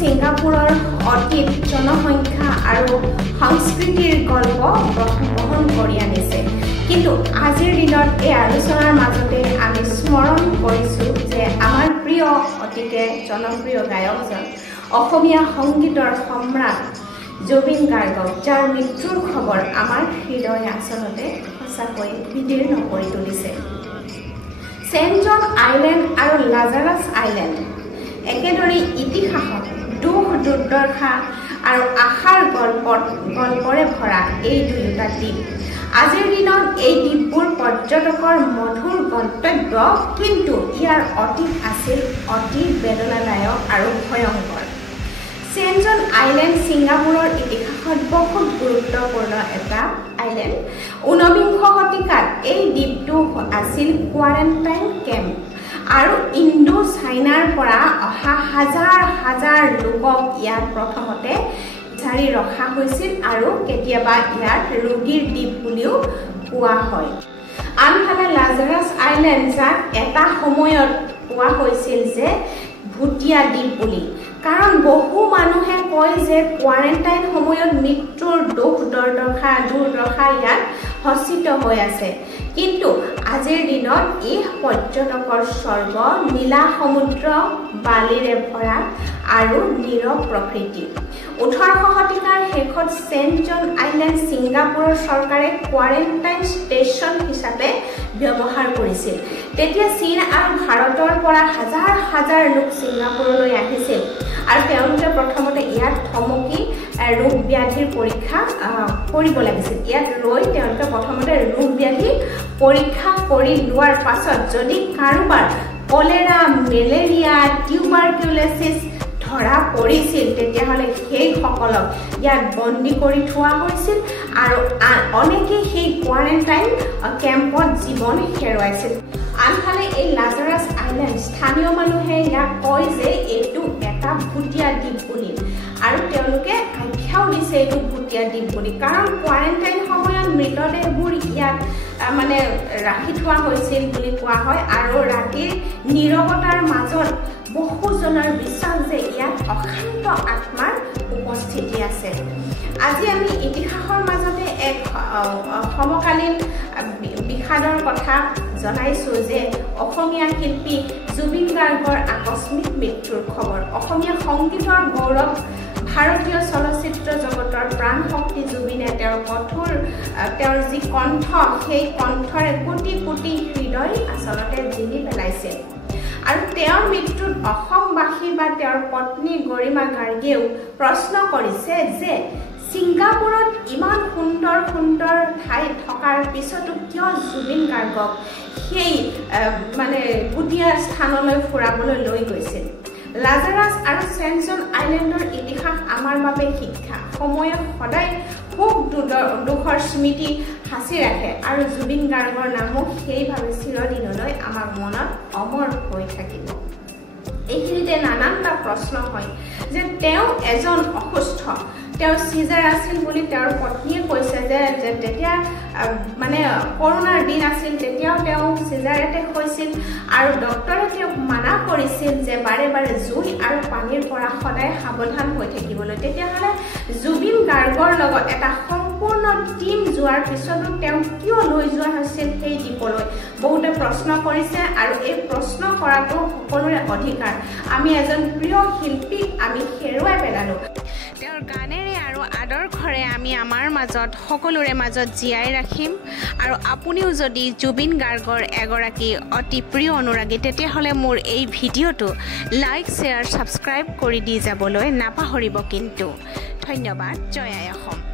ছিংগাপুৰৰ অতীত জনসংখ্যা আৰু সংস্কৃতিৰ গল্প বহন কৰি আনিছে কিন্তু আজিৰ দিনত এই আলোচনাৰ মাজতে আমি স্মৰণ কৰিছোঁ যে আমাৰ প্ৰিয় অতিকে জনপ্ৰিয় গায়কজন অসমীয়া সংগীতৰ সম্ৰাট জুবিন গাৰ্গক যাৰ মৃত্যুৰ খবৰ আমাৰ হৃদয় আচলতে সঁচাকৈ বিদীৰ্ণ কৰি তুলিছে সেন্ট জন আইলেণ্ড আৰু লাজাৰাছ আইলেণ্ড একেদৰে ইতিহাসত দুখ দুৰ্দশা আৰু আশাৰ গল্পৰে ভৰা এই দুয়োটা দ্বীপ আজিৰ দিনত এই দ্বীপবোৰ পৰ্যটকৰ মধুৰ গন্তব্য কিন্তু ইয়াৰ অতীত আছিল অতি বেদনাদায়ক আৰু ভয়ংকৰ সেন্ট জন আইলেণ্ড ছিংগাপুৰৰ ইতিহাসত বহুত গুৰুত্বপূৰ্ণ এটা আইলেণ্ড 19বিংশ শতিকাত এই দ্বীপটো আছিল কোৱাৰেণ্টাইন কেম্প আৰু ইণ্ডো চাইনাৰ পৰা অহা হাজাৰ হাজাৰ লোকক ইয়াত প্ৰথমতে জাৰি ৰখা হৈছিল আৰু কেতিয়াবা ইয়াত ৰোগীৰ দ্বীপ বুলিও কোৱা হয় আনফালে লাজাৰাছ আইলেণ্ড যাক এটা সময়ত কোৱা হৈছিল যে ভুটিয়া দ্বীপ বুলি কাৰণ বহু মানুহে কয় যে কোৱাৰেণ্টাইন সময়ত মৃত্যুৰ দুখ দুৰ্দশা ইয়াত হস্তিত হৈ আছে কিন্তু আজিৰ দিনত এই পৰ্যটকৰ স্বৰ্গ নীলা সমুদ্ৰ বালিৰে ভৰা আৰু নীৰৱ প্ৰকৃতি 18শ শতিকাৰ শেষত সেন্ট জন আইলেণ্ড ছিংগাপুৰৰ চৰকাৰে কোৱাৰেণ্টাইন ষ্টেচন হিচাপে ব্যৱহাৰ কৰিছিল তেতিয়া চীন আৰু ভাৰতৰ পৰা হাজাৰ হাজাৰ লোক ছিংগাপুৰলৈ আহিছিল আৰু তেওঁলোকে প্ৰথমতে ইয়াত থমকি ৰোগ ব্যাধিৰ পৰীক্ষা কৰিব লাগিছিল ইয়াত ৰৈ তেওঁলোকে প্ৰথমতে ৰোগ ব্যাধি পৰীক্ষা কৰি লোৱাৰ পাছত যদি কাৰোবাৰ কলেৰা মেলেৰিয়া টিউবাৰকিউলোছিছ ধৰা পৰিছিল তেতিয়াহ'লে সেইসকলক ইয়াত বন্দী কৰি থোৱা হৈছিল আৰু অনেকে সেই কোৱাৰেণ্টাইন কেম্পত জীৱন হেৰুৱাইছিল আনফালে এই লাজাৰাছ আইলেণ্ড স্থানীয় মানুহে ইয়াক কয় যে এইটো এটা ভুটিয়া দ্বীপ বুলি আৰু তেওঁলোকে আখ্যাও দিছে এইটো ভুটিয়া দ্বীপ বুলি কাৰণ কোৱাৰেণ্টাইন সময়ত মৃতদেহবোৰ ইয়াত মানে ৰাখি থোৱা হৈছিল বুলি কোৱা হয় আৰু ৰাতিৰ নীৰৱতাৰ মাজত বহুজনৰ বিশ্বাস যে ইয়াত অশান্ত আত্মাৰ উপস্থিতি আছে আজি আমি ইতিহাসৰ মাজতে এক সমকালীন বিষাদৰ কথা জনাইছো যে অসমীয়া শিল্পী জুবিন গাৰ্গৰ আকস্মিক মৃত্যুৰ খবৰ অসমীয়া সংগীতৰ গৌৰৱ ভাৰতীয় চলচ্চিত্ৰ জগতৰ প্ৰাণ শক্তি জুবিনে তেওঁৰ যি কণ্ঠ সেই কণ্ঠৰে কোটি কোটি হৃদয় আচলতে জিলি পেলাইছে আৰু তেওঁৰ মৃত্যুত অসমবাসী বা তেওঁৰ পত্নী গৰিমা গাৰ্গেও প্ৰশ্ন কৰিছে যে ছিংগাপুৰত ইমান সুন্দৰ সুন্দৰ ঠাই থকাৰ পিছতো কিয় জুবিন গাৰ্গক সেই মানে ভুটিয়া স্থানলৈ ফুৰাবলৈ লৈ গৈছিল লাজাৰাছ আৰু সেন্ট জন আইলেণ্ডৰ ইতিহাস আমাৰ বাবে শিক্ষা সময়ত সদায় খুব দুখৰ স্মৃতি সাঁচি ৰাখে আৰু জুবিন গাৰ্গৰ নামো সেইভাৱে চিৰদিনলৈ আমাৰ মনত অমৰ হৈ থাকিব এইখিনিতে নানানটা প্ৰশ্ন হয় যে তেওঁ এজন অসুস্থ তেওঁ সিজাৰ আছিল বুলি তেওঁৰ পত্নীয়ে কৈছে যে তেতিয়া মানে কৰোনাৰ দিন আছিল তেতিয়াও তেওঁ সিজাৰ এটেক হৈছিল আৰু ডক্টৰে তেওঁক মানা কৰিছিল যে বাৰে বাৰে জুই আৰু পানীৰ পৰা সদায় সাৱধান হৈ থাকিবলৈ তেতিয়াহ'লে জুবিন গাৰ্গৰ লগত এটা সম্পূৰ্ণ টিম যোৱাৰ পিছতো তেওঁ কিয় লৈ যোৱা হৈছিল সেই দ্বীপলৈ বহুতে প্ৰশ্ন কৰিছে আৰু এই প্ৰশ্ন কৰাটো সকলোৰে অধিকাৰ আমি এজন প্ৰিয় শিল্পীক আমি হেৰুৱাই পেলালো তেওঁৰ গানেৰে আৰু আদৰ্শৰে আমি আমাৰ মাজত সকলোৰে মাজত জীয়াই ৰাখিম আৰু আপুনিও যদি জুবিন গাৰ্গৰ এগৰাকী অতি প্ৰিয় অনুৰাগী তেতিয়াহ'লে মোৰ এই ভিডিঅ'টো লাইক শ্বেয়াৰ ছাবস্ক্ৰাইব কৰি দি যাবলৈ নাপাহৰিব কিন্তু ধন্যবাদ জয় আই অসম